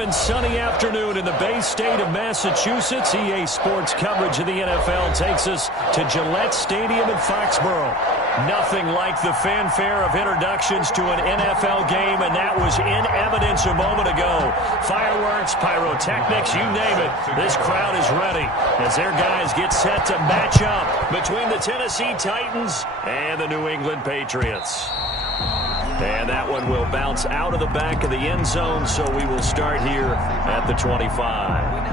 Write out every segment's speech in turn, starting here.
and sunny afternoon in the Bay State of Massachusetts. EA Sports coverage of the NFL takes us to Gillette Stadium in Foxborough. Nothing like the fanfare of introductions to an NFL game, and that was in evidence a moment ago. Fireworks, pyrotechnics, you name it. This crowd is ready as their guys get set to match up between the Tennessee Titans and the New England Patriots. And that one will bounce out of the back of the end zone, so we will start here at the 25.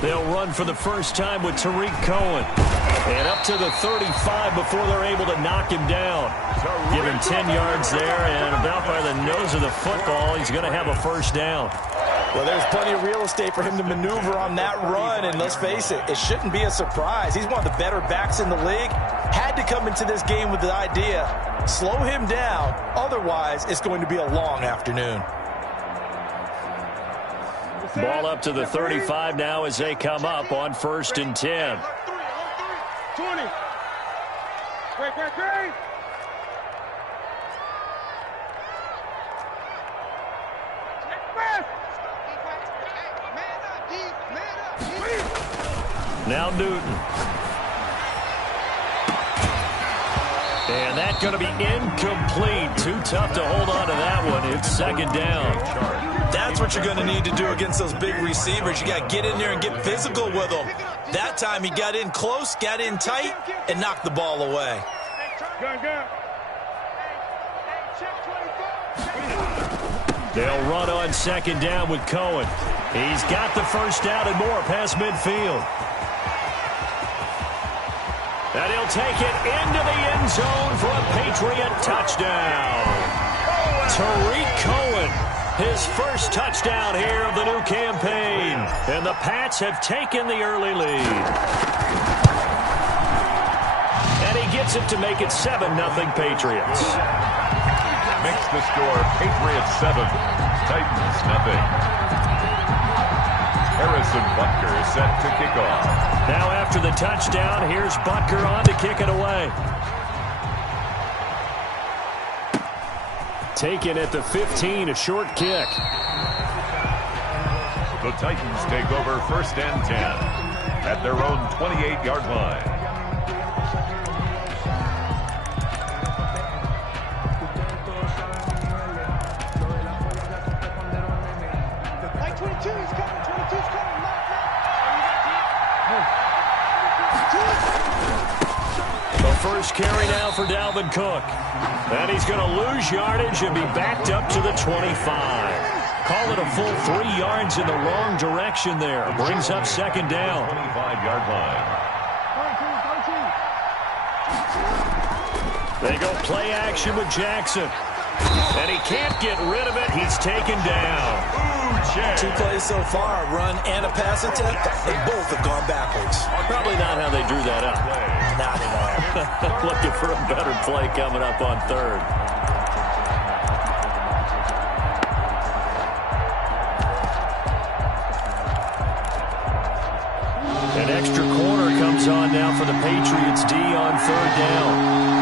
They'll run for the first time with Tariq Cohen. And up to the 35 before they're able to knock him down. Give him 10 yards there, and about by the nose of the football, he's going to have a first down. Well, there's plenty of real estate for him to maneuver on that run, and let's face it, it shouldn't be a surprise. He's one of the better backs in the league. Had to come into this game with the idea, slow him down, otherwise it's going to be a long afternoon. Ball up to the 35 now as they come up on 1st and 10. 20. Great. Now Newton. And that's going to be incomplete. Too tough to hold on to that one. It's 2nd down. That's what you're going to need to do against those big receivers. You got to get in there and get physical with them. That time he got in close, got in tight, and knocked the ball away. They'll run on 2nd down with Cohen. He's got the first down and more past midfield. And he'll take it into the end zone for a Patriot touchdown. Tariq Cohen, his first touchdown here of the new campaign. And the Pats have taken the early lead. And he gets it to make it 7-0 Patriots. Makes the score Patriots 7, Titans 0. Harrison Butker is set to kick off. Now after the touchdown, here's Butker on to kick it away. Taken at the 15, a short kick. The Titans take over 1st and 10 at their own 28-yard line. First carry now for Dalvin Cook. And he's going to lose yardage and be backed up to the 25. Call it a full 3 yards in the wrong direction there. Brings up 2nd down. 25-yard line. They go play action with Jackson. And he can't get rid of it. He's taken down. 2 plays so far, run and a pass attempt. They both have gone backwards. Probably not how they drew that up. Not at all. Looking for a better play coming up on 3rd. An extra corner comes on now for the Patriots D on 3rd down.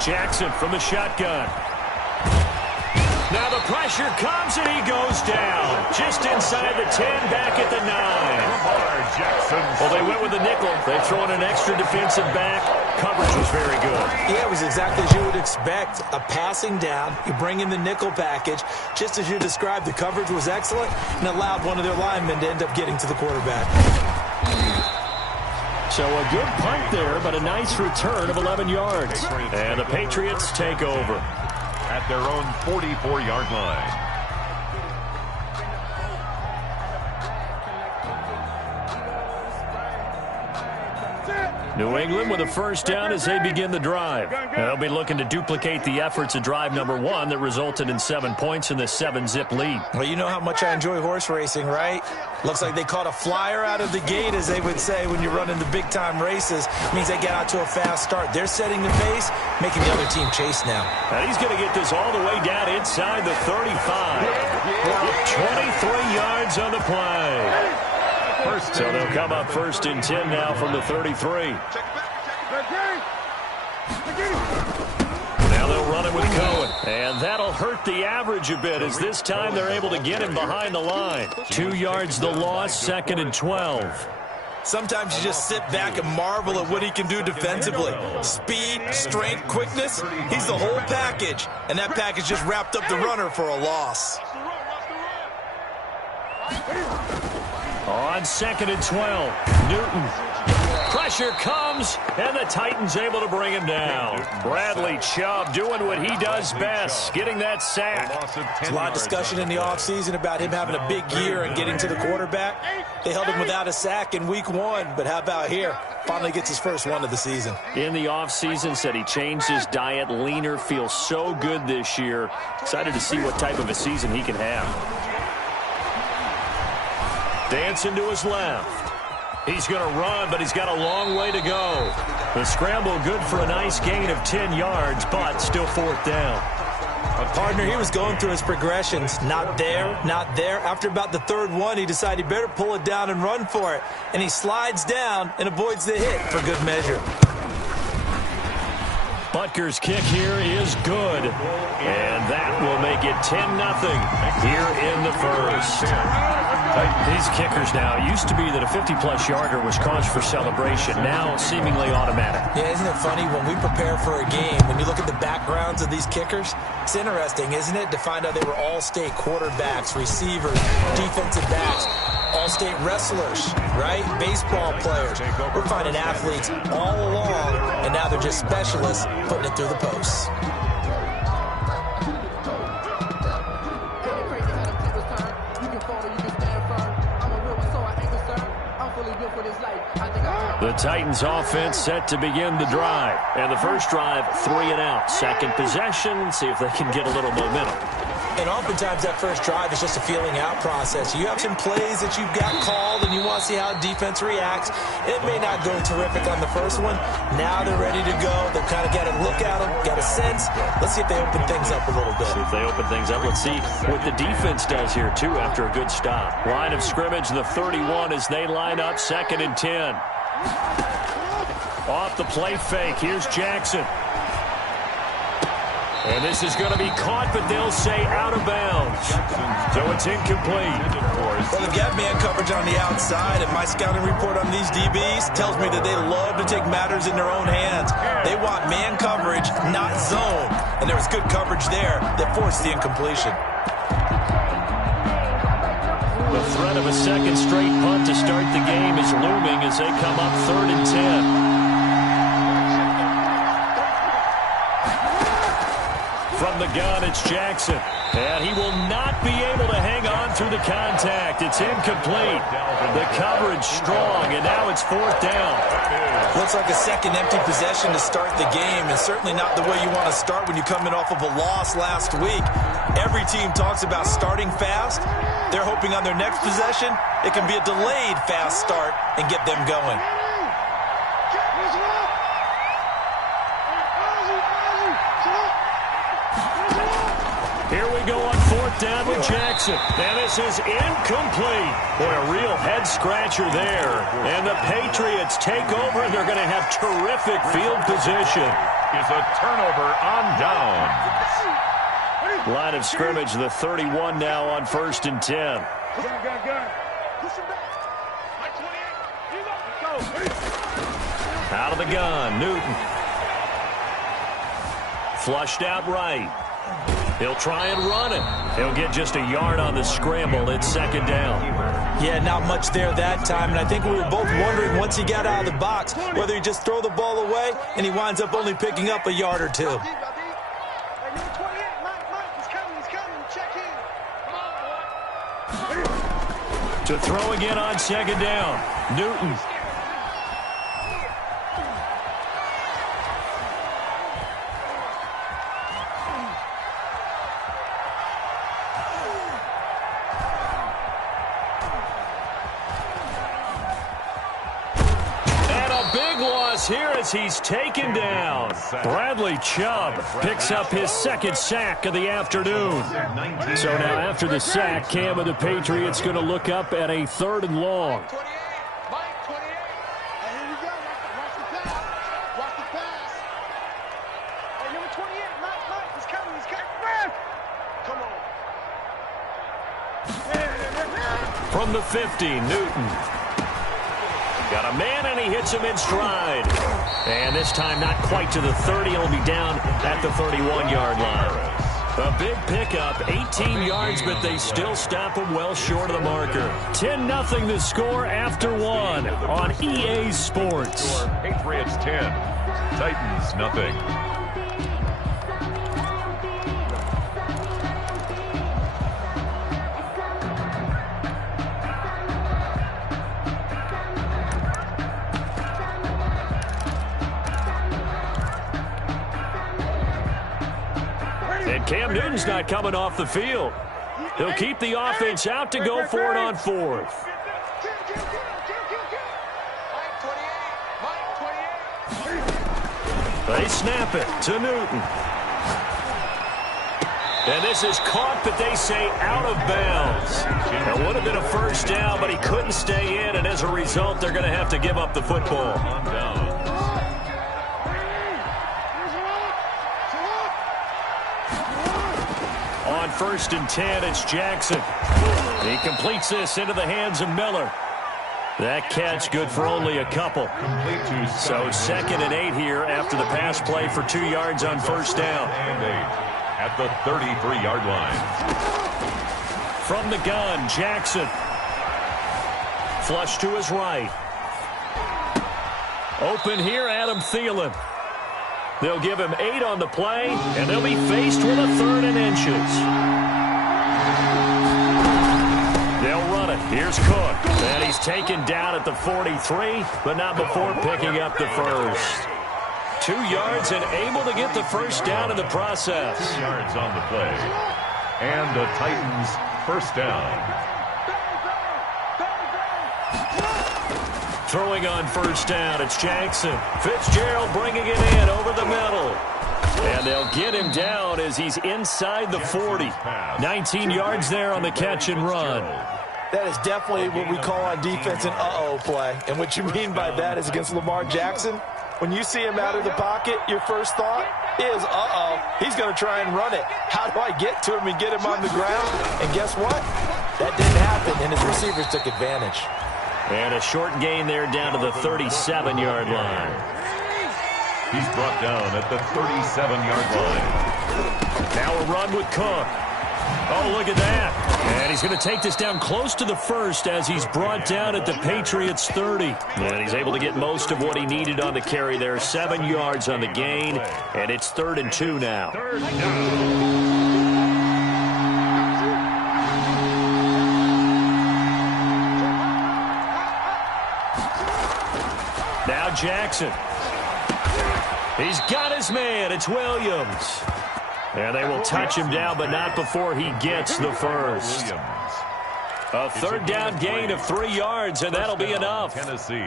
Jackson from the shotgun. Now the pressure comes, and he goes down. Just inside the 10, back at the 9. Well, they went with the nickel. They throw in an extra defensive back. Coverage was very good. Yeah, it was exactly as you would expect. A passing down. You bring in the nickel package. Just as you described, the coverage was excellent and allowed one of their linemen to end up getting to the quarterback. So a good punt there, but a nice return of 11 yards. And the Patriots take over at their own 44-yard line. New England with a first down as they begin the drive. They'll be looking to duplicate the efforts of drive number 1 that resulted in 7 points in the 7-zip lead. Well, you know how much I enjoy horse racing, right? Looks like they caught a flyer out of the gate, as they would say when you're running the big-time races. It means they get out to a fast start. They're setting the pace, making the other team chase now. And he's going to get this all the way down inside the 35. 23 yards on the play. So they'll come up 1st and 10 now from the 33. Now they'll run it with Cohen. And that'll hurt the average a bit, as this time they're able to get him behind the line. 2 yards the loss, 2nd and 12. Sometimes you just sit back and marvel at what he can do defensively. Speed, strength, quickness. He's the whole package. And that package just wrapped up the runner for a loss. On 2nd and 12, Newton. Pressure comes, and the Titans able to bring him down. Bradley Chubb doing what he does best, getting that sack. There's a lot of discussion in the offseason about him having a big year and getting to the quarterback. They held him without a sack in week 1, but how about here? Finally gets his first one of the season. In the offseason, said he changed his diet, leaner, feels so good this year. Excited to see what type of a season he can have. Dancing to his left. He's going to run, but he's got a long way to go. The scramble good for a nice gain of 10 yards, but still 4th down. Partner, he was going through his progressions. Not there, not there. After about the 3rd one, he decided he better pull it down and run for it. And he slides down and avoids the hit for good measure. Butker's kick here is good. And that will make it 10-0 here in the first. These kickers now, it used to be that a 50-plus yarder was cause for celebration. Now seemingly automatic. Yeah, isn't it funny when we prepare for a game, when you look at the backgrounds of these kickers, it's interesting, isn't it, to find out they were all-state quarterbacks, receivers, defensive backs, all-state wrestlers, right? Baseball players. We're finding athletes all along, and now they're just specialists putting it through the posts. The Titans offense set to begin the drive. And the first drive, 3 and out. Second possession, see if they can get a little momentum. And oftentimes that first drive is just a feeling out process. You have some plays that you've got called and you want to see how defense reacts. It may not go terrific on the first one. Now they're ready to go. They've kind of got to look at them, got a sense. Let's see if they open things up a little bit. See if they open things up. Let's see what the defense does here, too, after a good stop. Line of scrimmage, the 31 as they line up, 2nd and 10. Off the play fake, here's Jackson. And this is going to be caught, but they'll say out of bounds. So it's incomplete. Well, they've got man coverage on the outside, and my scouting report on these DBs tells me that they love to take matters in their own hands. They want man coverage, not zone. And there was good coverage there that forced the incompletion. The threat of a second straight punt to start the game is looming as they come up 3rd and 10. From the gun, it's Jackson. And he will not be able to hang on through the contact. It's incomplete. The coverage strong, and now it's 4th down. Looks like a second empty possession to start the game, and certainly not the way you want to start when you're coming off of a loss last week. Every team talks about starting fast. They're hoping on their next possession, it can be a delayed fast start and get them going. Here we go on 4th down with Jackson. And this is incomplete. Boy, a real head-scratcher there. And the Patriots take over, and they're going to have terrific field position. Is a turnover on downs. Line of scrimmage, the 31 now on 1st and 10. Out of the gun, Newton. Flushed out right. He'll try and run it. He'll get just a yard on the scramble. It's 2nd down. Yeah, not much there that time, and I think we were both wondering once he got out of the box whether he'd just throw the ball away, and he winds up only picking up a yard or two. To throw again on 2nd down, Newton. Here as he's taken down. Bradley Chubb picks up his 2nd sack of the afternoon. So now after the sack, Cam of the Patriots going to look up at a 3rd and long. From the 50, Newton. Got a man, and he hits him in stride. And this time not quite to the 30. He'll be down at the 31-yard line. A big pickup, 18 yards, but they still stop him well short of the marker. 10-0 the score after 1 on EA Sports. Patriots 10, Titans nothing. Cam Newton's not coming off the field. He'll keep the offense out to go for it on 4th. They snap it to Newton. And this is caught, but they say out of bounds. It would have been a 1st down, but he couldn't stay in, and as a result, they're going to have to give up the football. On 1st and 10, it's Jackson. He completes this into the hands of Miller. That catch good for only a couple. So 2nd and 8 here after the pass play for 2 yards on 1st down. At the 33-yard line. From the gun, Jackson. Flush to his right. Open here, Adam Thielen. They'll give him 8 on the play, and they'll be faced with a 3rd and inches. They'll run it. Here's Cook. And he's taken down at the 43, but not before picking up the 1st. 2 yards and able to get the 1st down in the process. 2 yards on the play. And the Titans 1st down. Throwing on 1st down, it's Jackson. Fitzgerald bringing it in over the middle. And they'll get him down as he's inside the 40. 19 yards there on the catch and run. That is definitely what we call on defense an uh-oh play. And what you mean by that is against Lamar Jackson, when you see him out of the pocket, your first thought is, uh-oh, he's going to try and run it. How do I get to him and get him on the ground? And guess what? That didn't happen, and his receivers took advantage. And a short gain there down to the 37-yard line. He's brought down at the 37-yard line. Now a run with Cook. Oh, look at that. And he's going to take this down close to the 1st as he's brought down at the Patriots 30. And he's able to get most of what he needed on the carry there. 7 yards on the gain, and it's 3rd and 2 now. 3rd down. Now Jackson. He's got his man. It's Williams. And they will touch him down, but not before he gets the 1st. A 3rd down gain of 3 yards, and that'll be enough. Tennessee.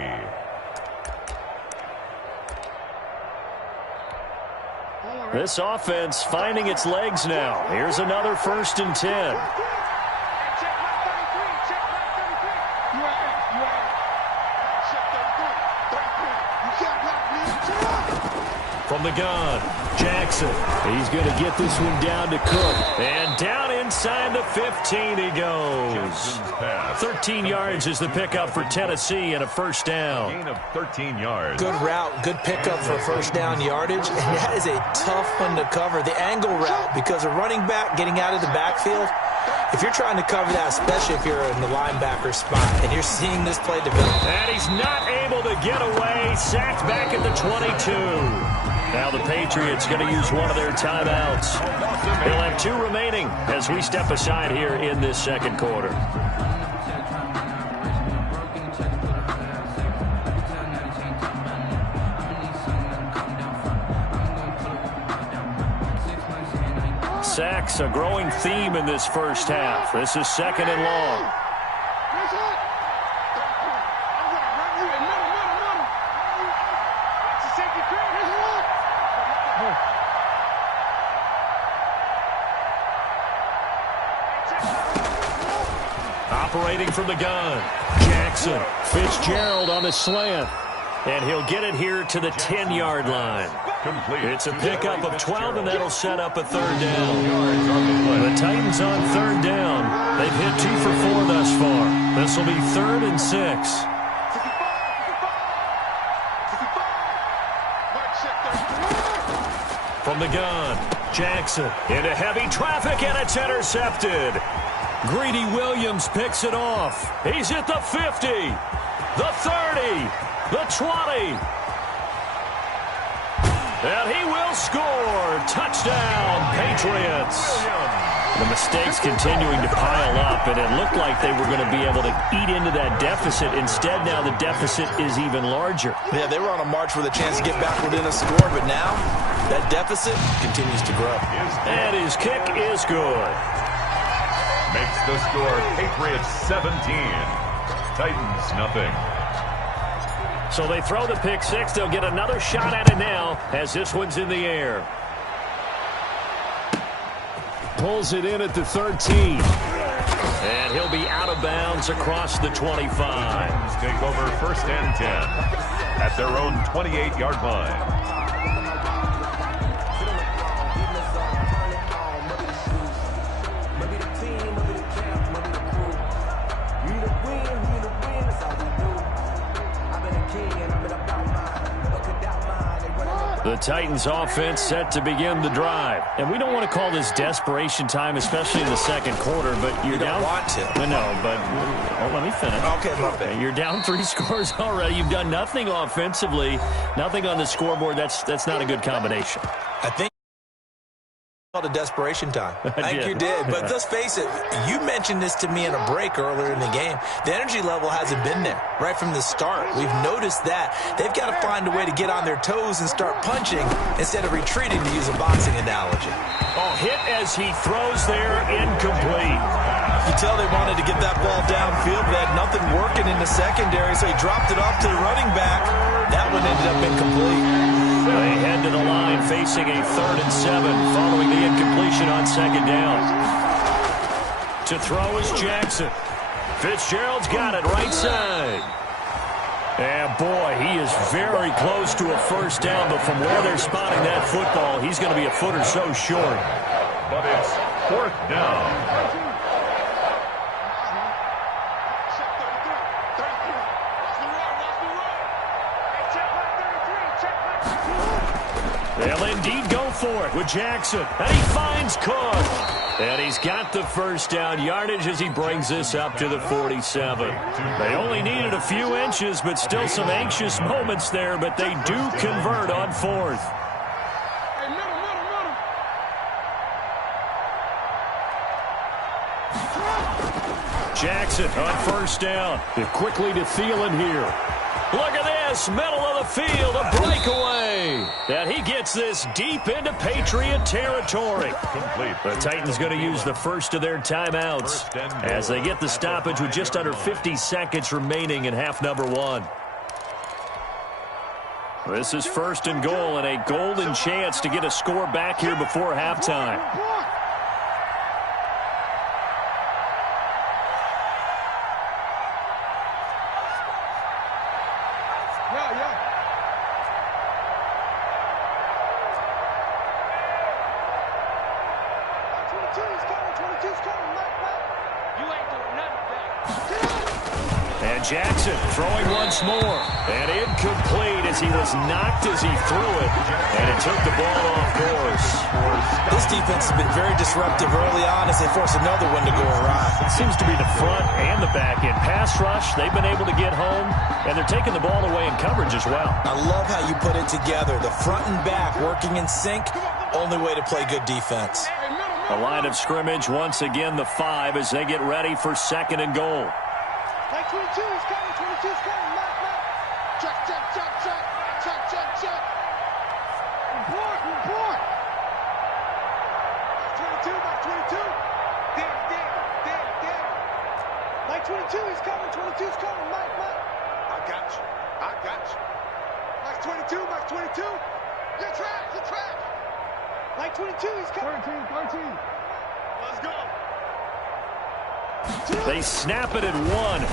This offense finding its legs now. Here's another 1st and 10. From the gun, Jackson. He's going to get this one down to Cook. And down inside the 15 he goes. 13 yards is the pickup for Tennessee and a first down. Gain of 13 yards. Good route, good pickup for first down yardage. And that is a tough one to cover. The angle route, because a running back getting out of the backfield, if you're trying to cover that, especially if you're in the linebacker spot, and you're seeing this play develop. And he's not able to get away. Sacked back at the 22. Now the Patriots going to use one of their timeouts. They'll have 2 remaining as we step aside here in this second quarter. Sacks, a growing theme in this first half. This is second and long. Operating from the gun, Jackson. Fitzgerald on the slant. And he'll get it here to the 10-yard line. Complete. It's a pickup of 12, and that'll set up a third down. The Titans on third down. They've hit 2 for 4 thus far. This will be 3rd and 6. From the gun, Jackson into heavy traffic, and it's intercepted. Greedy Williams picks it off. He's at the 50, the 30, the 20. And he will score. Touchdown, Patriots. The mistakes continuing to pile up, and it looked like they were going to be able to eat into that deficit. Instead, now the deficit is even larger. Yeah, they were on a march with a chance to get back within a score, but now that deficit continues to grow. And his kick is good. Makes the score Patriots 17. Titans nothing. So they throw the pick six. They'll get another shot at it now as this one's in the air. Pulls it in at the 13. And he'll be out of bounds across the 25. Titans take over 1st and 10 at their own 28-yard line. The Titans offense set to begin the drive. And we don't want to call this desperation time, especially in the second quarter, but you're down. You don't want to. No, but let me finish. Okay, my bad. You're down 3 scores already. You've done nothing offensively, nothing on the scoreboard. That's not a good combination. I think called a desperation time. I think you did. But let's face it, you mentioned this to me in a break earlier in the game. The energy level hasn't been there right from the start. We've noticed that. They've got to find a way to get on their toes and start punching instead of retreating, to use a boxing analogy. Oh, hit as he throws there, incomplete. You tell they wanted to get that ball downfield, but they had nothing working in the secondary, so he dropped it off to the running back. That one ended up incomplete. They head to the line facing a 3rd and 7 following the incompletion on 2nd down. To throw is Jackson. Fitzgerald's got it right side. And boy, he is very close to a first down, but from where they're spotting that football, he's going to be a foot or so short. But it's 4th down. They'll indeed go for it with Jackson. And he finds Cook. And he's got the first down yardage as he brings this up to the 47. They only needed a few inches, but still some anxious moments there, but they do convert on 4th. Jackson on first down. Quickly to Thielen here. Look at this, middle of the field, a breakaway. And he gets this deep into Patriot territory. Complete. The Titans going to use the first of their timeouts as they get the stoppage with just under 50 seconds remaining in half number 1. This is 1st and goal and a golden chance to get a score back here before halftime. And Jackson throwing once more. And incomplete as he was knocked as he threw it. And it took the ball off course. This defense has been very disruptive early on as they force another one to go awry. It seems to be the front and the back end. Pass rush, they've been able to get home. And they're taking the ball away in coverage as well. I love how you put it together. The front and back working in sync. Only way to play good defense. The line of scrimmage, once again, the 5 as they get ready for 2nd and goal. Like 22 is coming, 22 is coming. Mark. Check, check, check, check. Check, check, check. Report. Like 22. Damn. Like 22 is coming, 22 is coming. Mark. I got you. Like 22. You're trapped. Like 22 is coming. 13. Let's go. They snap it at 1.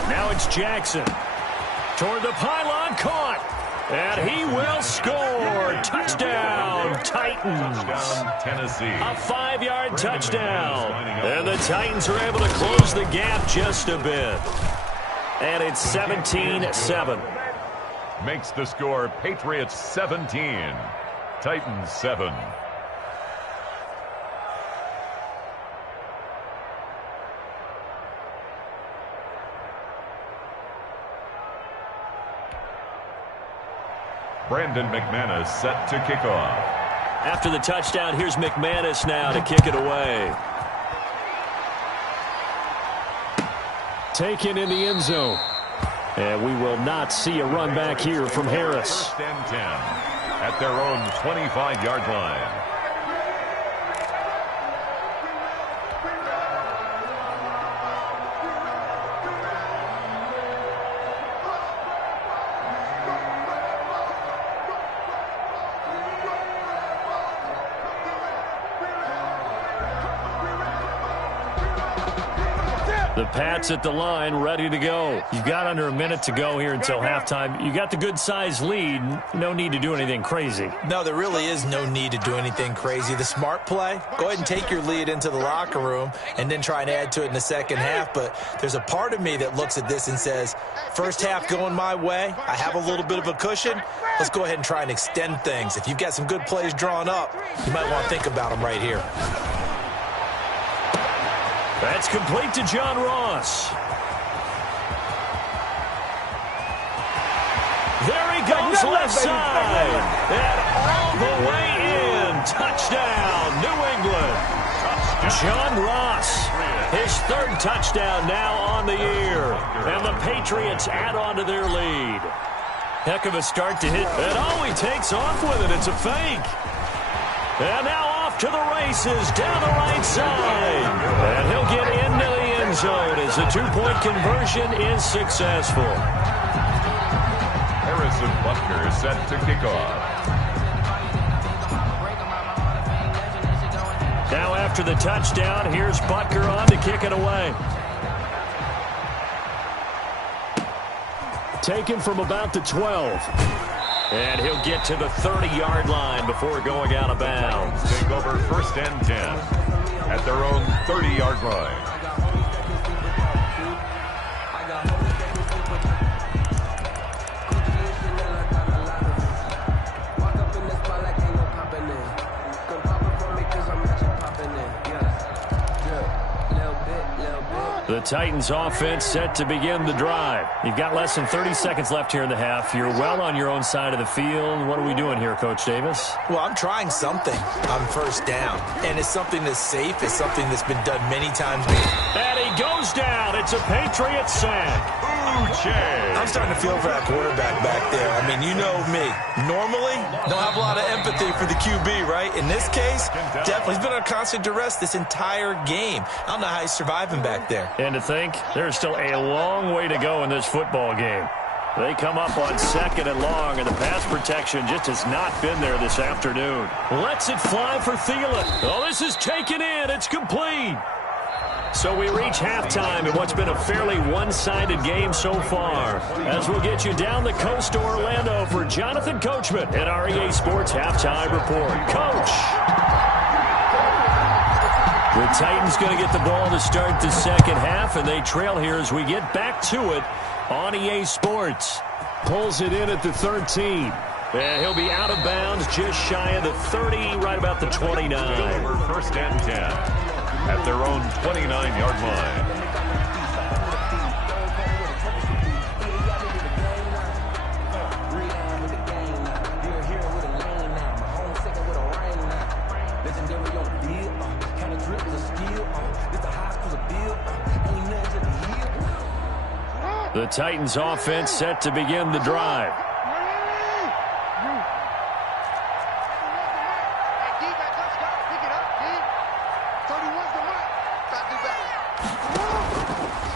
Now it's Jackson. Toward the pylon, caught. And he will score. Touchdown, Titans. Touchdown, Tennessee. A 5-yard touchdown. And the Titans are able to close the gap just a bit. And it's 17-7. Makes the score Patriots 17. Titans 7. Brandon McManus set to kick off. After the touchdown, here's McManus now to kick it away. Taken in the end zone. And we will not see a run back here from Harris. 1st and 10 at their own 25-yard line. The Pats at the line, ready to go. You've got under a minute to go here until halftime. You got the good-sized lead. No need to do anything crazy. No, there really is no need to do anything crazy. The smart play, go ahead and take your lead into the locker room and then try and add to it in the second half. But there's a part of me that looks at this and says, first half going my way. I have a little bit of a cushion. Let's go ahead and try and extend things. If you've got some good plays drawn up, you might want to think about them right here. That's complete to John Ross. There he goes, left side. And all the way in. Touchdown, New England. John Ross, his 3rd touchdown now on the year. And the Patriots add on to their lead. Heck of a start to hit. And oh, he takes off with it. It's a fake. And now off to the races down the right side. And he'll get into the end zone as the 2-point conversion is successful. Harrison Butker is set to kick off. Now after the touchdown, here's Butker on to kick it away. Taken from about the 12. And he'll get to the 30-yard line before going out of bounds. Take over 1st and 10 at their own 30-yard line. The Titans offense set to begin the drive. You've got less than 30 seconds left here in the half. You're well on your own side of the field. What are we doing here, Coach Davis? Well, I'm trying something on 1st down. And it's something that's safe. It's something that's been done many times before. And he goes down. It's a Patriot sack. I'm starting to feel for that quarterback back there. I mean, you know me. Normally, don't have a lot of empathy for the QB, right? In this case, definitely he's been under constant duress this entire game. I don't know how he's surviving back there. And to think, there's still a long way to go in this football game. They come up on 2nd and long, and the pass protection just has not been there this afternoon. Lets it fly for Thielen. Oh, this is taken in. It's complete. So we reach halftime in what's been a fairly one-sided game so far. As we'll get you down the coast to Orlando for Jonathan Coachman at our EA Sports Halftime Report. Coach. The Titans going to get the ball to start the second half, and they trail here as we get back to it on EA Sports. Pulls it in at the 13. And he'll be out of bounds just shy of the 30, right about the 29. Over first and 10 at their own 29-yard line. The Titans offense set to begin the drive.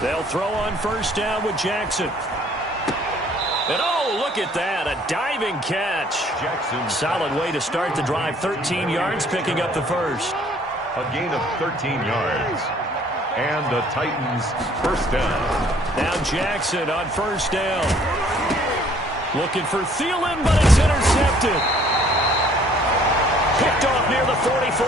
They'll throw on first down with Jackson. And oh, look at that, a diving catch. Jackson. Solid way to start the drive, 13 yards, picking up the first. A gain of 13 yards. And the Titans first down. Now Jackson on first down. Looking for Thielen, but it's intercepted. Picked off near the 44.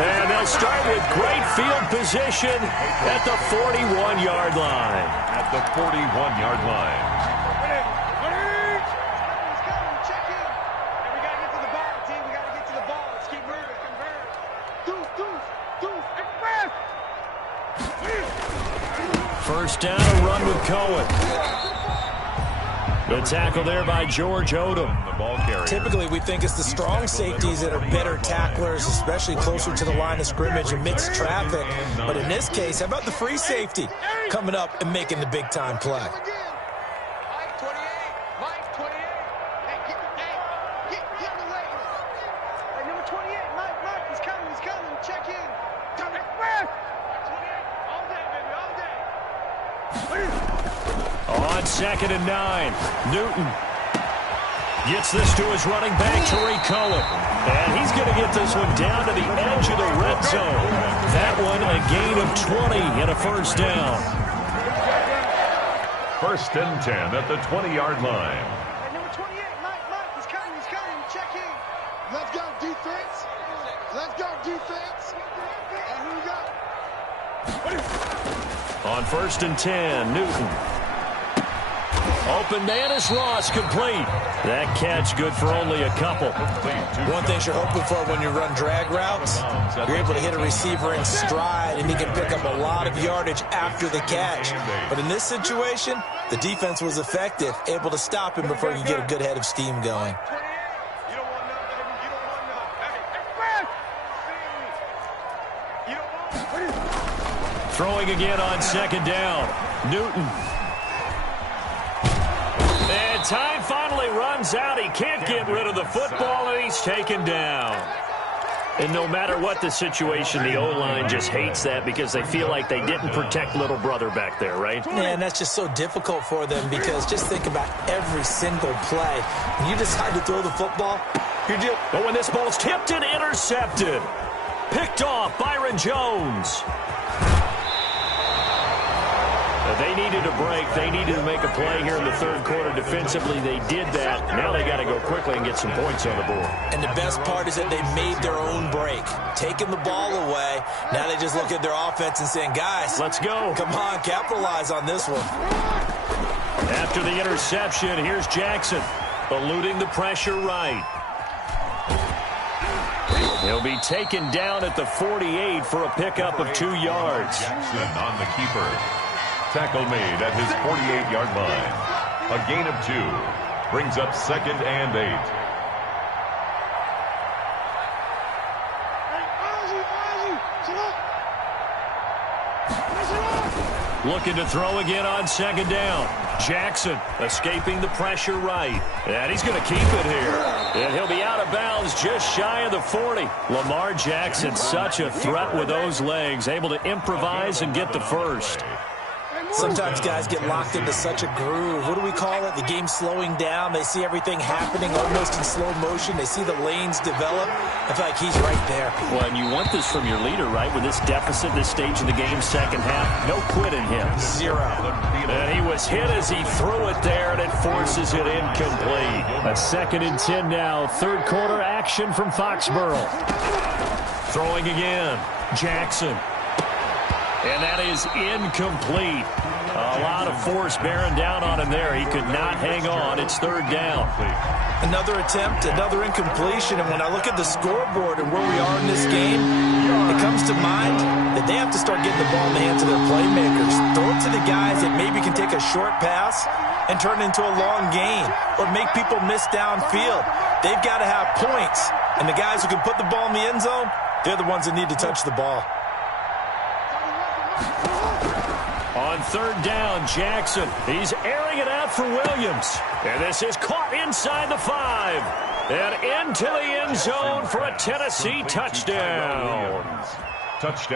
And they'll start with great field position at the 41-yard line. At the 41-yard line. First down, a run with Cohen. The tackle there by George Odom. The ball carrier. Typically, we think it's the strong safeties that are better tacklers, especially closer to the line of scrimmage amidst traffic. But in this case, how about the free safety coming up and making the big-time play? On 2nd and 9, Newton gets this to his running back, Tariq Cohen. And he's going to get this one down to the edge of the red zone. That one a gain of 20 and a first down. First and 10 at the 20-yard line. Number 28, Mike, he's coming, check in. Let's go, defense. And here we go. On 1st and 10, Newton. Open man is Ross, complete. That catch good for only a couple. One thing you're hoping for when you run drag routes, you're able to hit a receiver in stride, and he can pick up a lot of yardage after the catch. But in this situation, the defense was effective, able to stop him before you get a good head of steam going. Throwing again on 2nd down, Newton. And time finally runs out. He can't get rid of the football, and he's taken down. And no matter what the situation, the O-line just hates that because they feel like they didn't protect little brother back there, right? Yeah, and that's just so difficult for them because just think about every single play. When you decide to throw the football, but when this ball's tipped and intercepted, picked off Byron Jones. They needed a break. They needed to make a play here in the third quarter. Defensively, they did that. Now they got to go quickly and get some points on the board. And the best part is that they made their own break. Taking the ball away. Now they just look at their offense and saying, guys, let's go. Come on, capitalize on this one. After the interception, here's Jackson, eluding the pressure right. He'll be taken down at the 48 for a pickup of 2 yards. Jackson on the keeper. Tackle made at his 48-yard line. A gain of 2. Brings up 2nd and 8. Looking to throw again on 2nd down. Jackson escaping the pressure right. And he's going to keep it here. And he'll be out of bounds just shy of the 40. Lamar Jackson, such a threat with those legs, able to improvise and get the first. Sometimes guys get locked into such a groove. What do we call it? The game's slowing down. They see everything happening almost in slow motion. They see the lanes develop. I feel like he's right there. Well, and you want this from your leader, right? With this deficit, this stage of the game, second half, no quit in him. 0. And he was hit as he threw it there, and it forces it incomplete. A 2nd and 10 now. Third quarter action from Foxborough. Throwing again. Jackson. And that is incomplete. A lot of force bearing down on him there. He could not hang on. It's third down. Another attempt, another incompletion. And when I look at the scoreboard and where we are in this game, it comes to mind that they have to start getting the ball in the hands of their playmakers. Throw it to the guys that maybe can take a short pass and turn it into a long gain or make people miss downfield. They've got to have points. And the guys who can put the ball in the end zone, they're the ones that need to touch the ball. On third down, Jackson. He's airing it out for Williams. And this is caught inside the 5. And into the end zone for a Tennessee touchdown.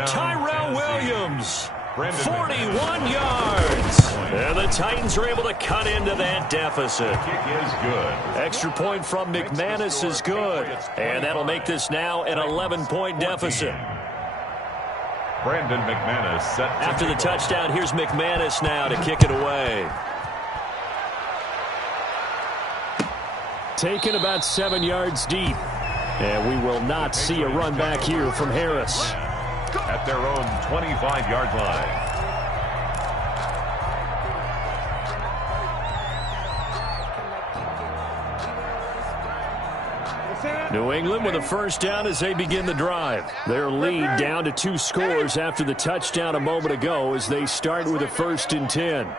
Tyrell Williams, 41 yards. And the Titans are able to cut into that deficit. Extra point from McManus is good. And that'll make this now an 11-point deficit. Brandon McManus set after the touchdown. Here's McManus now to kick it away. Taken about 7 yards deep. And we will not see a run back here from Harris. At their own 25-yard line. New England with a first down as they begin the drive. Their lead down to 2 scores after the touchdown a moment ago as they start with a 1st and 10.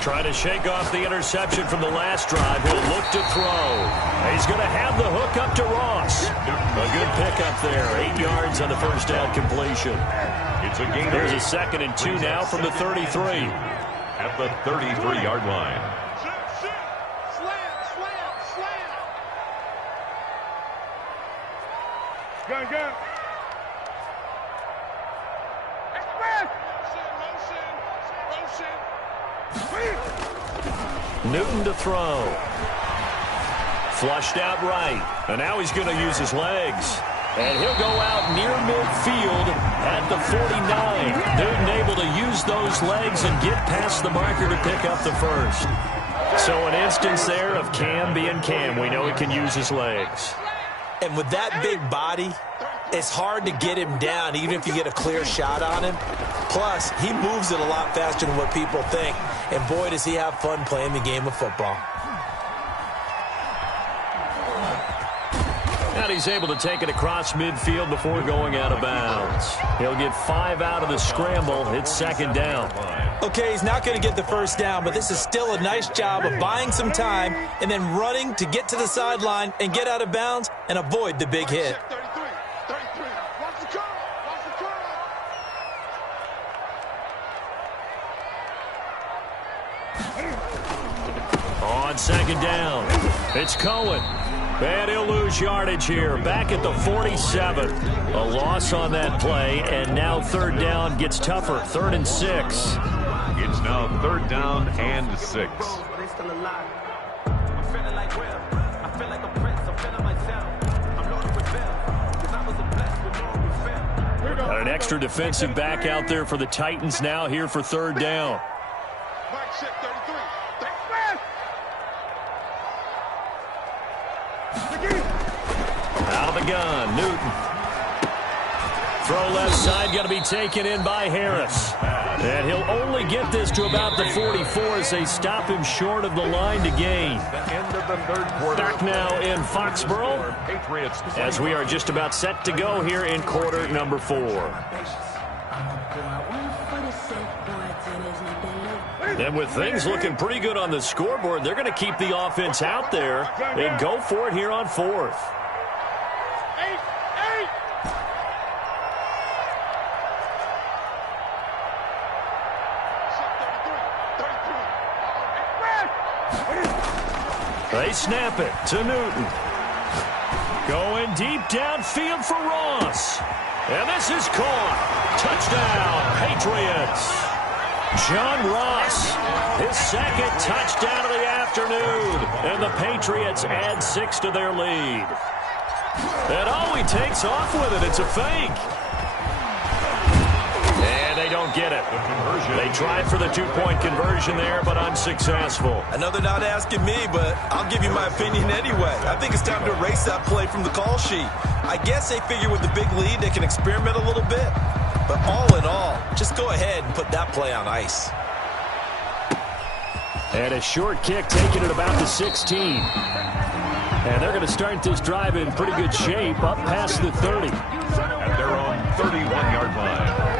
Trying to shake off the interception from the last drive. He'll look to throw. He's going to have the hook up to Ross. A good pickup there. 8 yards on the first down completion. It's a gain. There's a 2nd and 2 now from the 33. At the 33-yard line. Go. Newton to throw. Flushed out right. And now he's going to use his legs. And he'll go out near midfield at the 49. Newton able to use those legs and get past the marker to pick up the first. So an instance there of Cam being Cam. We know he can use his legs. And with that big body, it's hard to get him down, even if you get a clear shot on him. Plus, he moves it a lot faster than what people think. And boy, does he have fun playing the game of football. And he's able to take it across midfield before going out of bounds. He'll get 5 out of the scramble. It's 2nd down. Okay, he's not going to get the first down, but this is still a nice job of buying some time and then running to get to the sideline and get out of bounds and avoid the big hit. On 2nd down, it's Cohen. And he'll lose yardage here. Back at the 47. A loss on that play, and now 3rd down gets tougher. 3rd and 6. It's now 3rd down and 6. Got an extra defensive back out there for the Titans now here for 3rd down. Out of the gun, Newton. Throw left side, going to be taken in by Harris. And he'll only get this to about the 44 as they stop him short of the line to gain. End of the 3rd quarter. Back now in Foxborough as we are just about set to go here in quarter number 4. And with things looking pretty good on the scoreboard, they're going to keep the offense out there and go for it here on 4th. They snap it to Newton. Going deep downfield for Ross. And this is caught. Touchdown, Patriots. John Ross, his 2nd touchdown of the afternoon. And the Patriots add 6 to their lead. And oh, he takes off with it. It's a fake. And they don't get it. They tried for the two-point conversion there, but unsuccessful. Another not asking me, but I'll give you my opinion anyway. I think it's time to erase that play from the call sheet. I guess they figure with the big lead they can experiment a little bit. But all in all, just go ahead and put that play on ice. And a short kick taken at about the 16. And they're going to start this drive in pretty good shape up past the 30. At their own 31-yard line.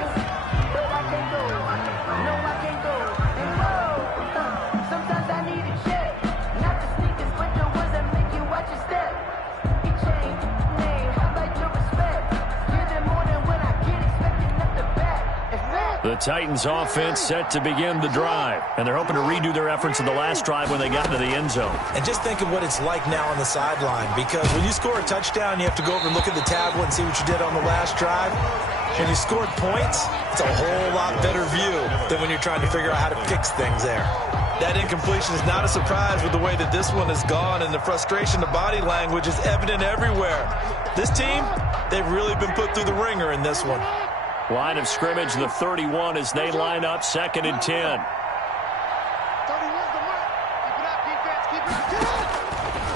The Titans offense set to begin the drive, and they're hoping to redo their efforts in the last drive when they got into the end zone. And just think of what it's like now on the sideline, because when you score a touchdown, you have to go over and look at the tablet and see what you did on the last drive. When you scored points, it's a whole lot better view than when you're trying to figure out how to fix things there. That incompletion is not a surprise with the way that this one has gone, and the frustration of body language is evident everywhere. This team, they've really been put through the ringer in this one. Line of scrimmage, the 31 as they line up, 2nd and 10.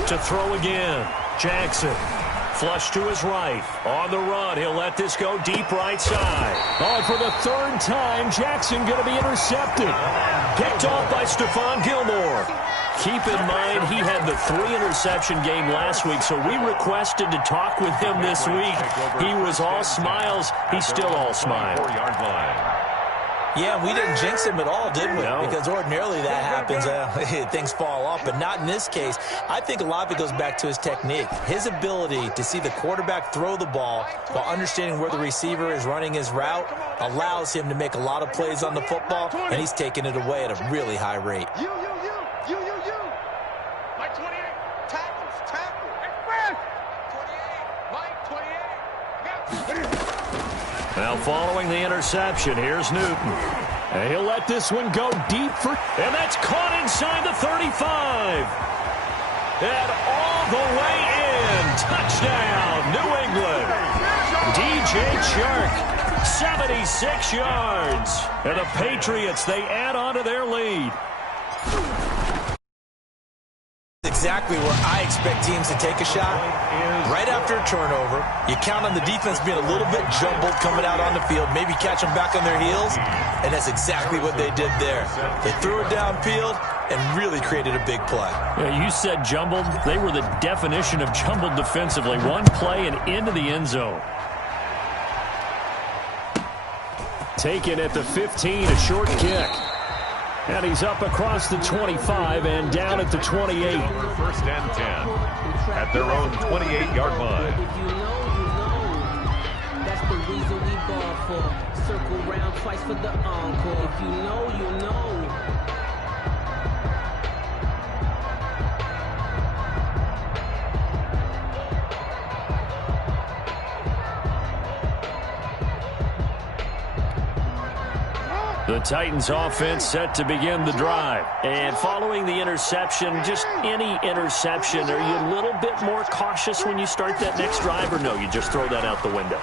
To throw again, Jackson. Flush to his right. On the run, he'll let this go deep right side. Oh, for the 3rd time, Jackson going to be intercepted. Picked off by Stephon Gilmore. Keep in mind, he had the 3-interception game last week, so we requested to talk with him this week. He was all smiles. He's still all smiles. Yeah, we didn't jinx him at all, did we? No. Because ordinarily that happens. Things fall off, but not in this case. I think a lot of it goes back to his technique. His ability to see the quarterback throw the ball while understanding where the receiver is running his route allows him to make a lot of plays on the football, and he's taking it away at a really high rate. Mike 28. Tackle. 28. Mike 28. Now following the interception, here's Newton. And he'll let this one go deep and that's caught inside the 35. And all the way in. Touchdown, New England. DJ Chark, 76 yards. And the Patriots, they add on to their lead. Exactly where I expect teams to take a shot. Right after a turnover, you count on the defense being a little bit jumbled coming out on the field, maybe catch them back on their heels, and that's exactly what they did there. They threw it downfield and really created a big play. Yeah, you said jumbled. They were the definition of jumbled defensively. One play and into the end zone. Taken at the 15, a short kick. And he's up across the 25 and down at the 28. 1st and 10 at their own 28-yard line. If you know, you know. That's the reason we ball for. Circle round twice for the encore. If you know, you know. The Titans offense set to begin the drive. And following the interception, just any interception, are you a little bit more cautious when you start that next drive, or no, you just throw that out the window?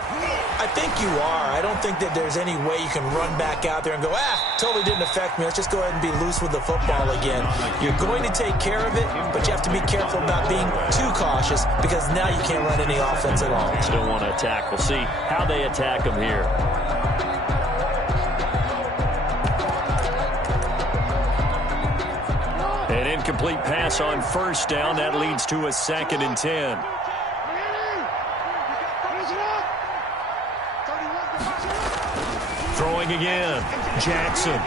I think you are. I don't think that there's any way you can run back out there and go, totally didn't affect me. Let's just go ahead and be loose with the football again. You're going to take care of it, but you have to be careful about being too cautious because now you can't run any offense at all. Still want to attack. We'll see how they attack them here. An incomplete pass on 1st down. That leads to a 2nd and 10. Throwing again. Jackson.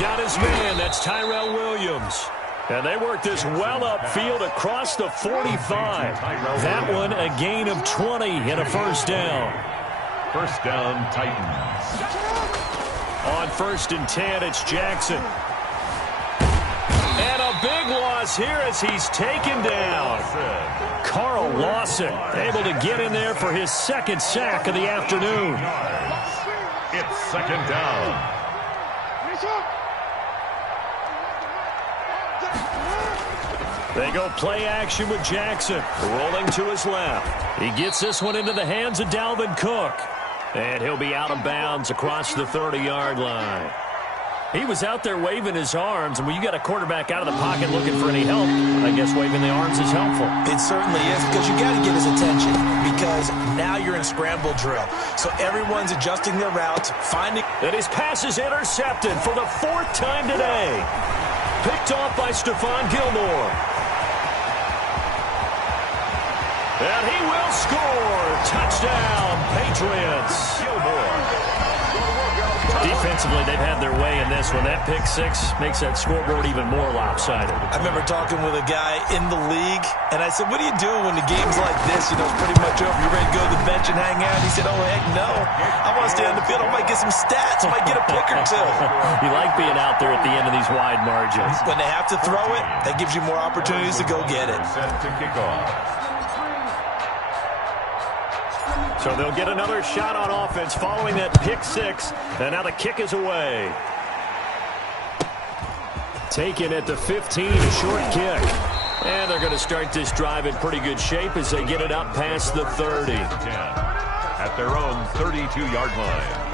Got his man. That's Tyrell Williams. And they work this well upfield across the 45. That one a gain of 20 and a 1st down. 1st down, Titans. On 1st and 10, it's Jackson. And a big loss here as he's taken down. Carl Lawson able to get in there for his 2nd sack of the afternoon. It's 2nd down. They go play action with Jackson, rolling to his left. He gets this one into the hands of Dalvin Cook. And he'll be out of bounds across the 30-yard line. He was out there waving his arms, and when you got a quarterback out of the pocket looking for any help, I guess waving the arms is helpful. It certainly is, because you got to get his attention, because now you're in scramble drill. So everyone's adjusting their routes, finding... And his pass is intercepted for the 4th time today. Picked off by Stephon Gilmore. And he will score. Touchdown, Patriots. Gilmore. Defensively, they've had their way in this one. That pick six makes that scoreboard even more lopsided. I remember talking with a guy in the league, and I said, what do you do when the game's like this? You know, it's pretty much over. You ready to go to the bench and hang out? He said, oh, heck no. I want to stay on the field. I might get some stats. I might get a pick or two. You like being out there at the end of these wide margins. When they have to throw it, that gives you more opportunities to go get it. Set to kick off. So they'll get another shot on offense following that pick six. And now the kick is away. Taken at the 15, a short kick. And they're going to start this drive in pretty good shape as they get it up past the 30. At their own 32-yard line.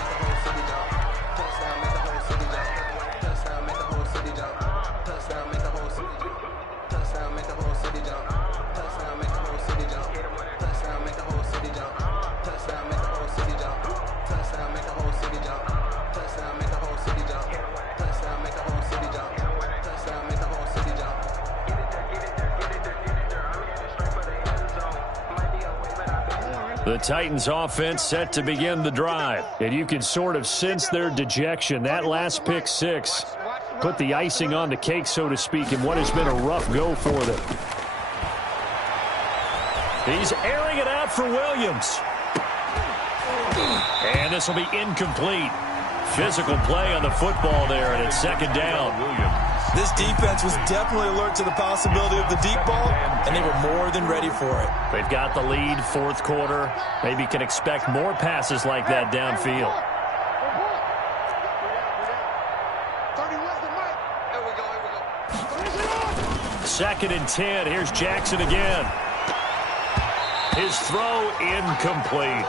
The Titans offense set to begin the drive. And you can sort of sense their dejection. That last pick six put the icing on the cake, so to speak, in what has been a rough go for them. He's airing it out for Williams. And this will be incomplete. Physical play on the football there, and it's second down. This defense was definitely alert to the possibility of the deep ball, and they were more than ready for it. They've got the lead, 4th quarter. Maybe can expect more passes like that downfield. Second and 10. Here's Jackson again. His throw incomplete.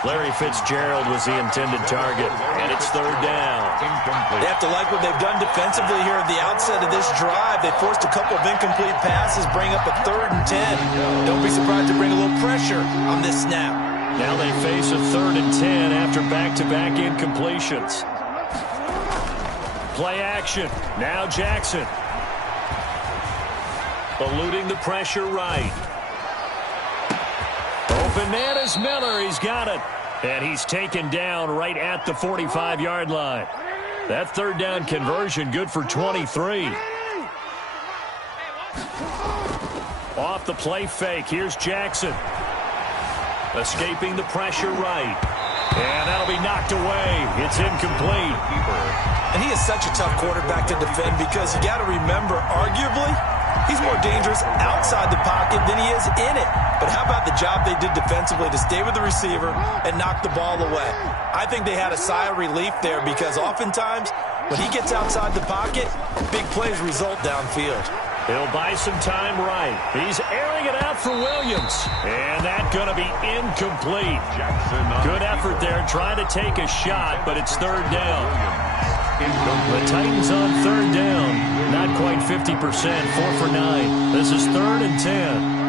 Larry Fitzgerald was the intended target, and it's 3rd down. They have to like what they've done defensively here at the outset of this drive. They forced a couple of incomplete passes, bring up a 3rd and 10. Don't be surprised to bring a little pressure on this snap. Now they face a 3rd and 10 after back-to-back incompletions. Play action. Now Jackson. Eluding the pressure right. Open man is Miller. He's got it. And he's taken down right at the 45-yard line. That 3rd down conversion good for 23. Off the play fake. Here's Jackson. Escaping the pressure right. And that'll be knocked away. It's incomplete. And he is such a tough quarterback to defend because you got to remember, arguably, he's more dangerous outside the pocket than he is in it. But how about the job they did defensively to stay with the receiver and knock the ball away? I think they had a sigh of relief there because oftentimes when he gets outside the pocket, big plays result downfield. He'll buy some time right. He's airing it out for Williams. And that's going to be incomplete. Good effort there trying to take a shot, but it's 3rd down. The Titans on 3rd down. Not quite 50%. 4 for 9. This is 3rd and 10.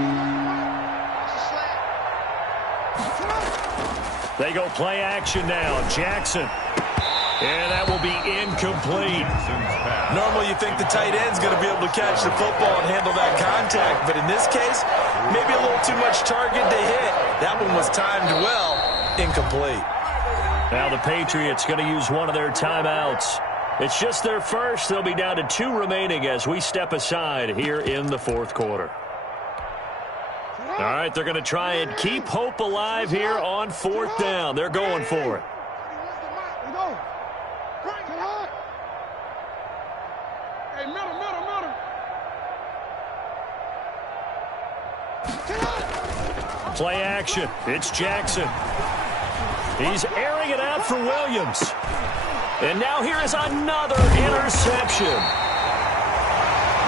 They go play action now. Jackson. And that will be incomplete. Normally you think the tight end's going to be able to catch the football and handle that contact. But in this case, maybe a little too much target to hit. That one was timed well. Incomplete. Now the Patriots going to use one of their timeouts. It's just their first. They'll be down to 2 remaining as we step aside here in the 4th quarter. All right, they're going to try and keep hope alive here on 4th down. They're going for it. Play action. It's Jackson. He's airing it out for Williams. And now here is another interception.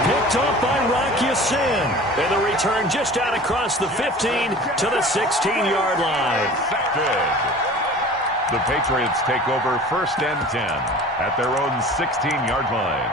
Picked off by Rocky Sin. And the return just out across the 15 to the 16-yard line. The Patriots take over 1st and 10 at their own 16-yard line.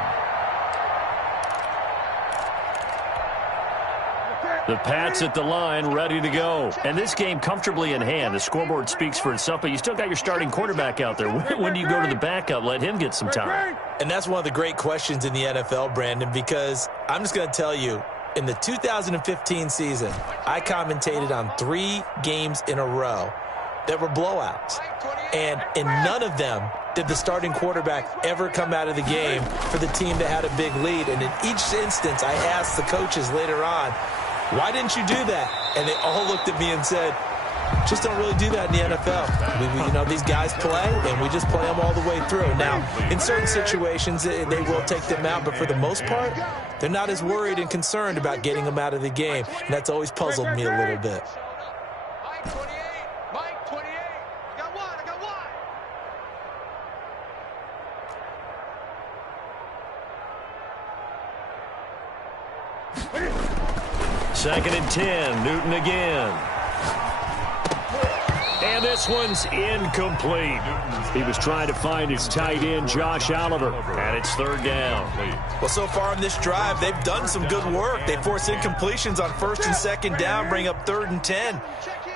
The Pats at the line, ready to go. And this game comfortably in hand. The scoreboard speaks for itself, but you still got your starting quarterback out there. When do you go to the backup? Let him get some time. And that's one of the great questions in the NFL, Brandon, because I'm just going to tell you, in the 2015 season, I commentated on 3 games in a row that were blowouts. And in none of them did the starting quarterback ever come out of the game for the team that had a big lead. And in each instance, I asked the coaches later on, why didn't you do that? And they all looked at me and said, just don't really do that in the NFL. These guys play, and we just play them all the way through. Now, in certain situations, they will take them out, but for the most part, they're not as worried and concerned about getting them out of the game. And that's always puzzled me a little bit. Mike 28. I got one. 2nd and 10. Newton again. And this one's incomplete. He was trying to find his tight end, Josh Oliver, and it's 3rd down. Well, so far on this drive, they've done some good work. They force incompletions on 1st and 2nd down, bring up 3rd and 10.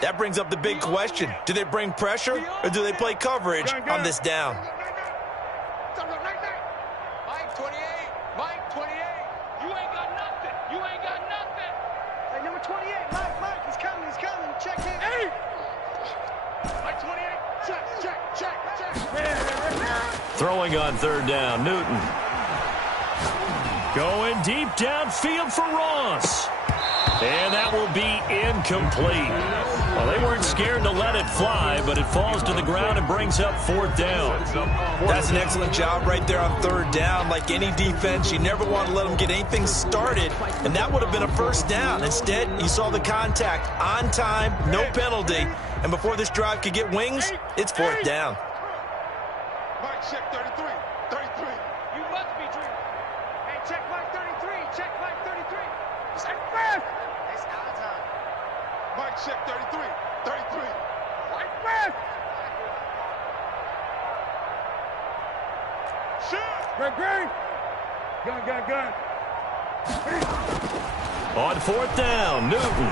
That brings up the big question. Do they bring pressure, or do they play coverage on this down? Mike 28. Mike 28. You ain't got nothing. Hey, number 28. Mike, he's coming. Check him. Hey! Mike 28. Check. Throwing on 3rd down, Newton. Going deep downfield for Ross. And that will be incomplete. Well, they weren't scared to let it fly, but it falls to the ground and brings up 4th down. That's an excellent job right there on 3rd down. Like any defense, you never want to let them get anything started, and that would have been a 1st down. Instead, you saw the contact on time, no penalty, and before this drive could get wings, it's 4th down. Mike, check 33. You must be dreaming. Hey, check Mike 33. Check fast. It's out of time. Mike, check 33. Mike, fast. Shoot. Great. Gun. On 4th down, Newton.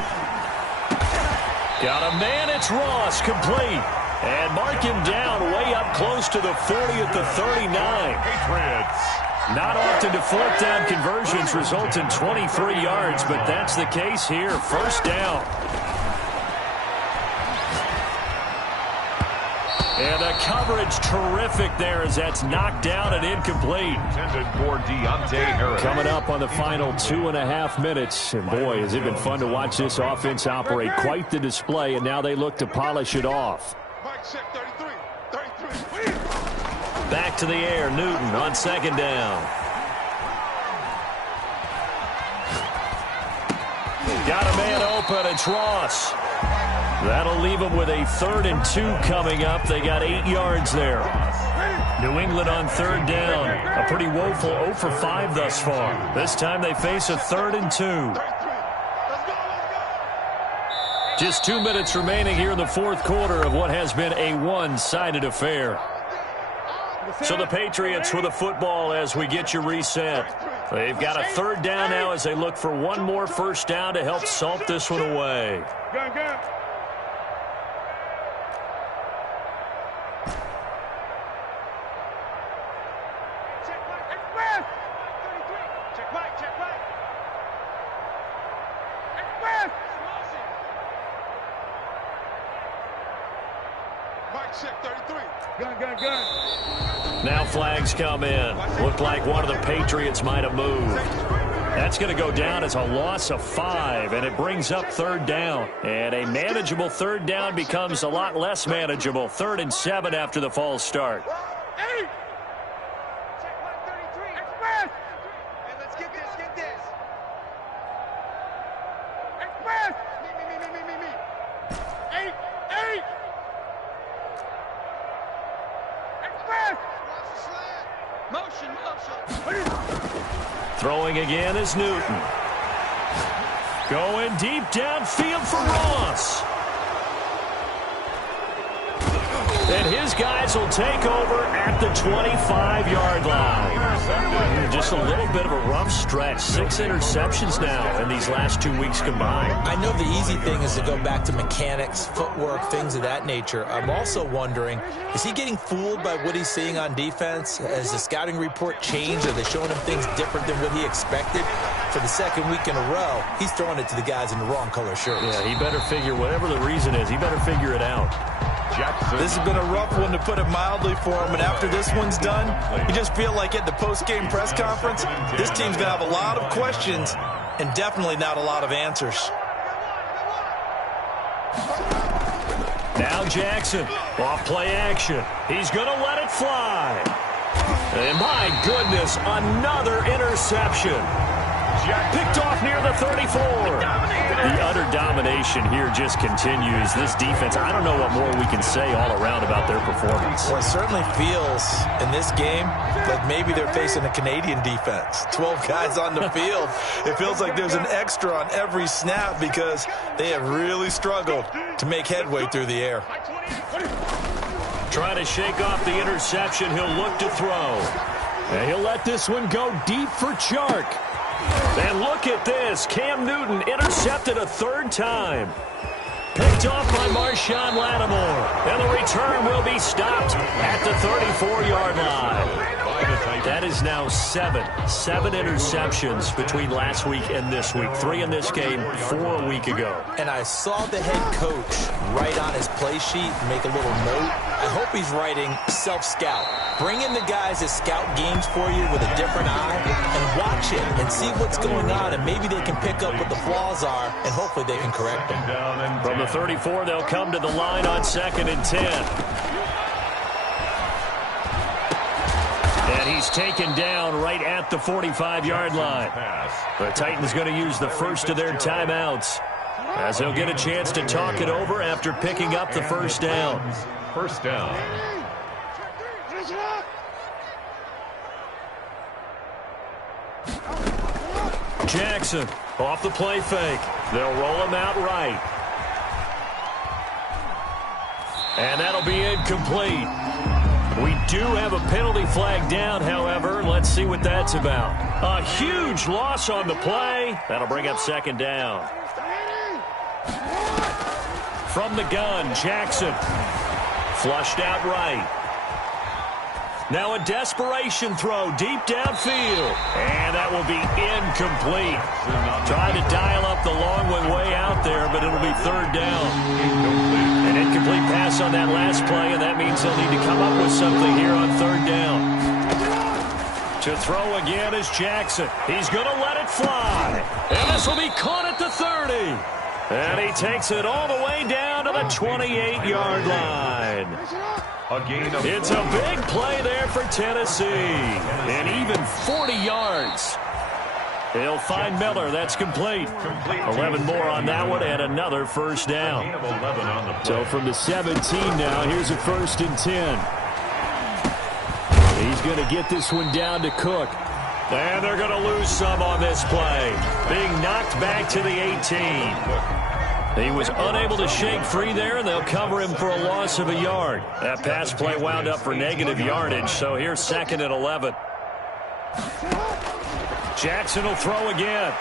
Got a man, it's Ross, complete. And mark him down way up close to the 40 at the 39. Patriots. Not often do 4th down conversions result in 23 yards, but that's the case here. 1st down. And the coverage terrific there as that's knocked down and incomplete. Intended for Deontay Harris. Coming up on the final 2.5 minutes. And boy, has it been fun to watch this offense operate. Quite the display, and now they look to polish it off. Mike, check 33. Back to the air, Newton on 2nd down. Got a man open, it's Ross. That'll leave them with a 3rd and 2 coming up. They got 8 yards there. New England on 3rd down. A pretty woeful 0 for 5 thus far. This time they face a 3rd and 2. Just 2 minutes remaining here in the 4th quarter of what has been a one-sided affair. So the Patriots with the football as we get you reset. They've got a 3rd down now as they look for one more 1st down to help salt this one away. Gun. Now flags come in. Looked like one of the Patriots might have moved. That's going to go down as a loss of 5, and it brings up 3rd down. And a manageable 3rd down becomes a lot less manageable. 3rd and 7 after the false start. Hey! Check 133. Express! Hey, let's get this. Express! Me. 8! Express! Motion. Throwing again is Newton. Going deep downfield for Ross. And his guys will take over at the 25-yard line. Just a little bit of a rough stretch. 6 interceptions now in these last 2 weeks combined. I know the easy thing is to go back to mechanics, footwork, things of that nature. I'm also wondering, is he getting fooled by what he's seeing on defense? Has the scouting report changed? Are they showing him things different than what he expected? For the second week in a row, he's throwing it to the guys in the wrong color shirts. Yeah, he better figure, whatever the reason is, he better figure it out. Jackson. This has been a rough one, to put it mildly, for him. And after this one's done, you just feel like at the post-game press conference, this team's going to have a lot of questions and definitely not a lot of answers. Now Jackson, off play action. He's going to let it fly. And my goodness, another interception. Picked off near the 34. The utter domination here just continues. This defense, I don't know what more we can say all around about their performance. Well, it certainly feels in this game like maybe they're facing a Canadian defense. 12 guys on the field. It feels like there's an extra on every snap because they have really struggled to make headway through the air. Trying to shake off the interception. He'll look to throw. And he'll let this one go deep for Chark. And look at this. Cam Newton intercepted a 3rd time. Picked off by Marshawn Lattimore. And the return will be stopped at the 34-yard line. That is now 7 interceptions between last week and this week. 3 in this game, 4 a week ago. And I saw the head coach write on his play sheet, make a little note. I hope he's writing self-scout. Bring in the guys that scout games for you with a different eye and watch it and see what's going on, and maybe they can pick up what the flaws are, and hopefully they can correct them. From the 34, they'll come to the line on 2nd and 10. And he's taken down right at the 45-yard line. The Titans going to use the first of their timeouts as they'll get a chance to talk it over after picking up the first down. First down. Jackson off the play fake. They'll roll him out right. And that'll be incomplete. We do have a penalty flag down, however. Let's see what that's about. A huge loss on the play. That'll bring up 2nd down. From the gun, Jackson. Flushed out right. Now a desperation throw deep downfield. And that will be incomplete. Trying to dial up the long way out there, but it'll be 3rd down. An incomplete pass on that last play, and that means they'll need to come up with something here on 3rd down. To throw again is Jackson. He's going to let it fly. And this will be caught at the 30. And he takes it all the way down to the 28-yard line. It's a big play there for Tennessee. And even 40 yards. He'll find Miller. That's complete. 11 more on that one and another first down. So from the 17 now, here's a 1st and 10. He's going to get this one down to Cook. And they're going to lose some on this play. Being knocked back to the 18. He was unable to shake free there, and they'll cover him for a loss of a yard. That pass play wound up for negative yardage, so here's 2nd and 11. Jackson will throw again.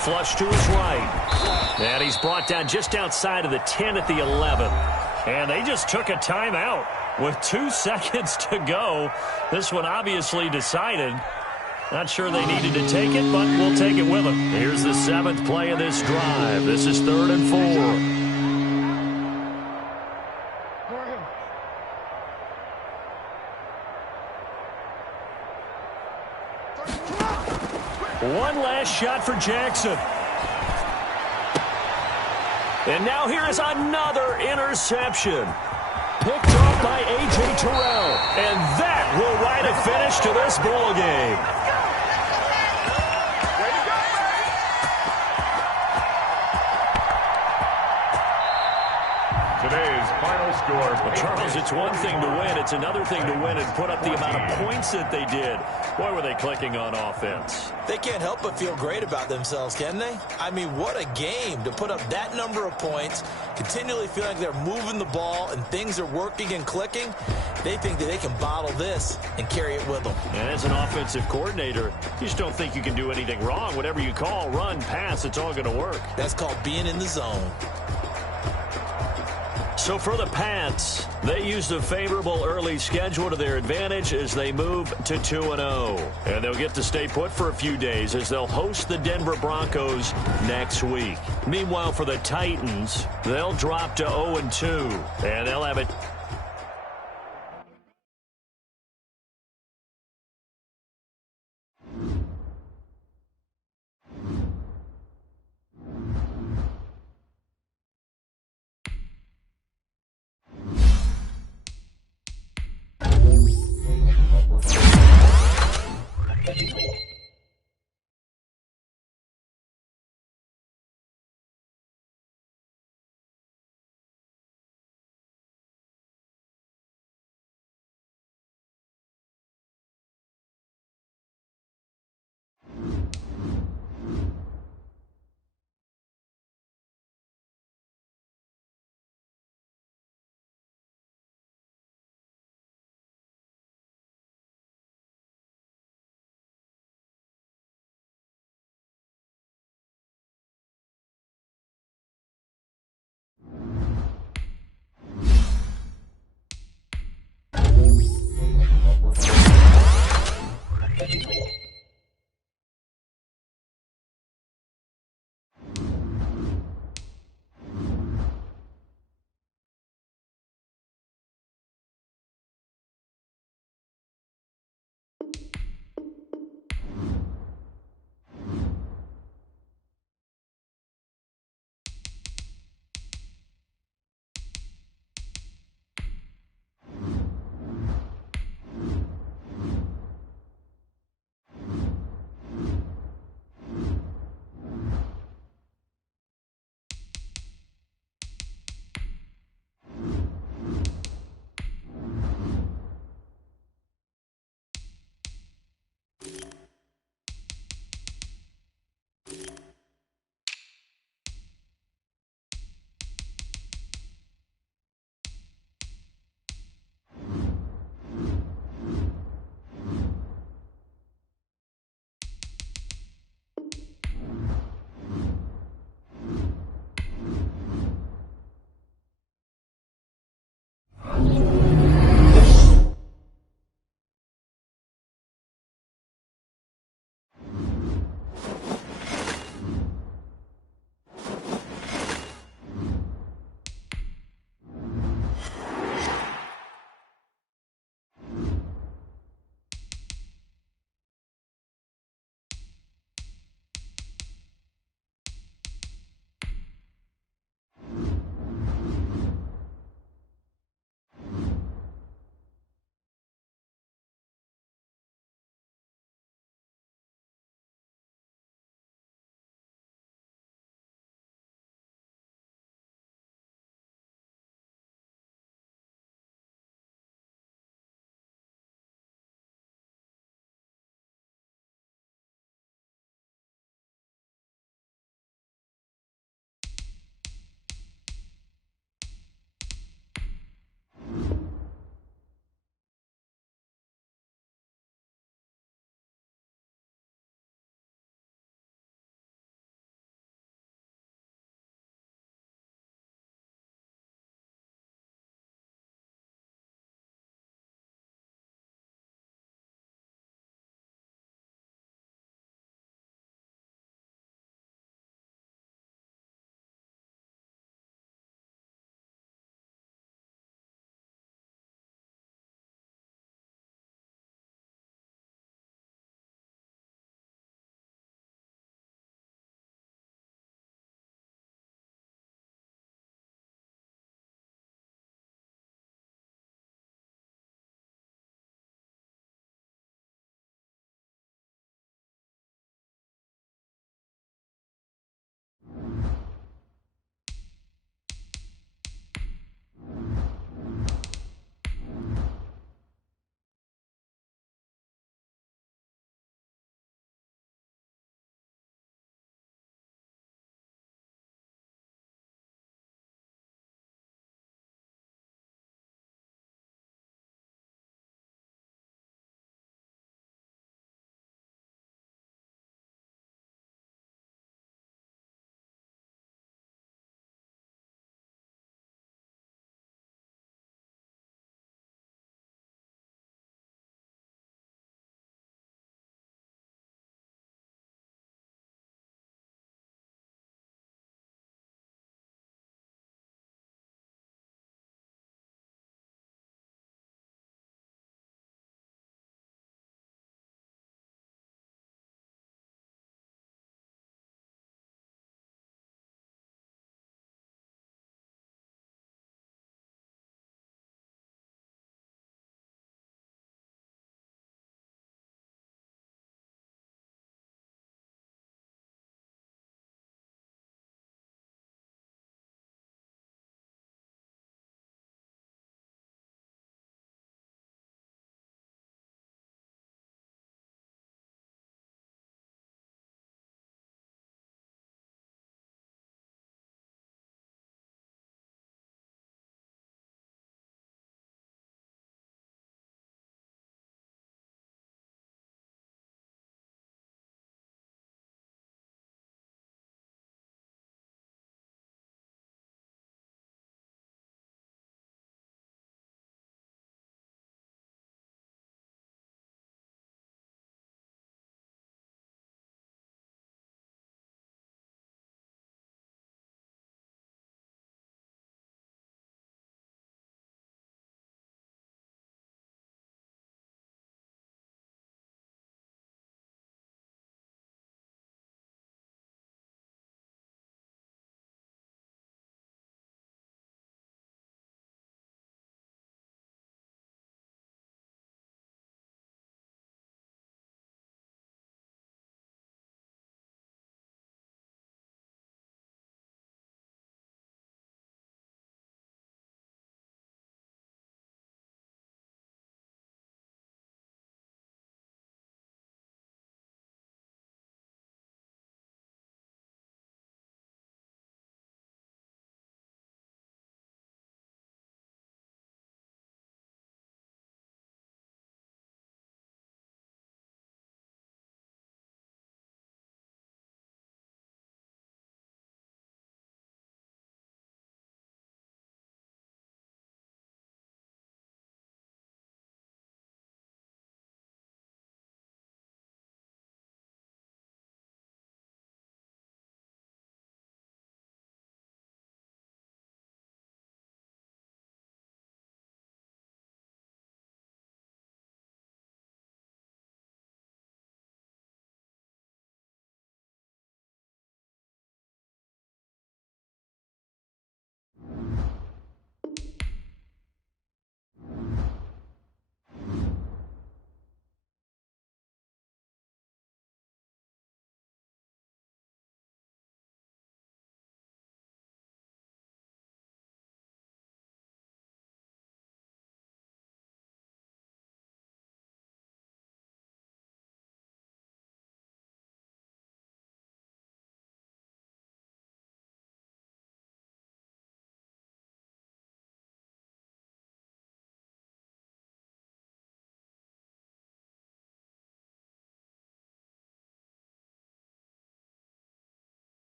Flush to his right. And he's brought down just outside of the 10 at the 11. And they just took a timeout with 2 seconds to go. This one obviously decided. Not sure they needed to take it, but we'll take it with them. Here's the 7th play of this drive. This is 3rd and 4. One last shot for Jackson. And now here is another interception. Picked off by A.J. Terrell. And that will write a finish to this ball game. his final score. Well, Charles, it's one thing to win. It's another thing to win and put up the amount of points that they did. Boy, were they clicking on offense. They can't help but feel great about themselves, can they? I mean, what a game to put up that number of points, continually feeling like they're moving the ball and things are working and clicking. They think that they can bottle this and carry it with them. And as an offensive coordinator, you just don't think you can do anything wrong. Whatever you call, run, pass, it's all going to work. That's called being in the zone. So for the Pats, they used a favorable early schedule to their advantage as they move to 2-0. And they'll get to stay put for a few days as they'll host the Denver Broncos next week. Meanwhile, for the Titans, they'll drop to 0-2, and they'll have it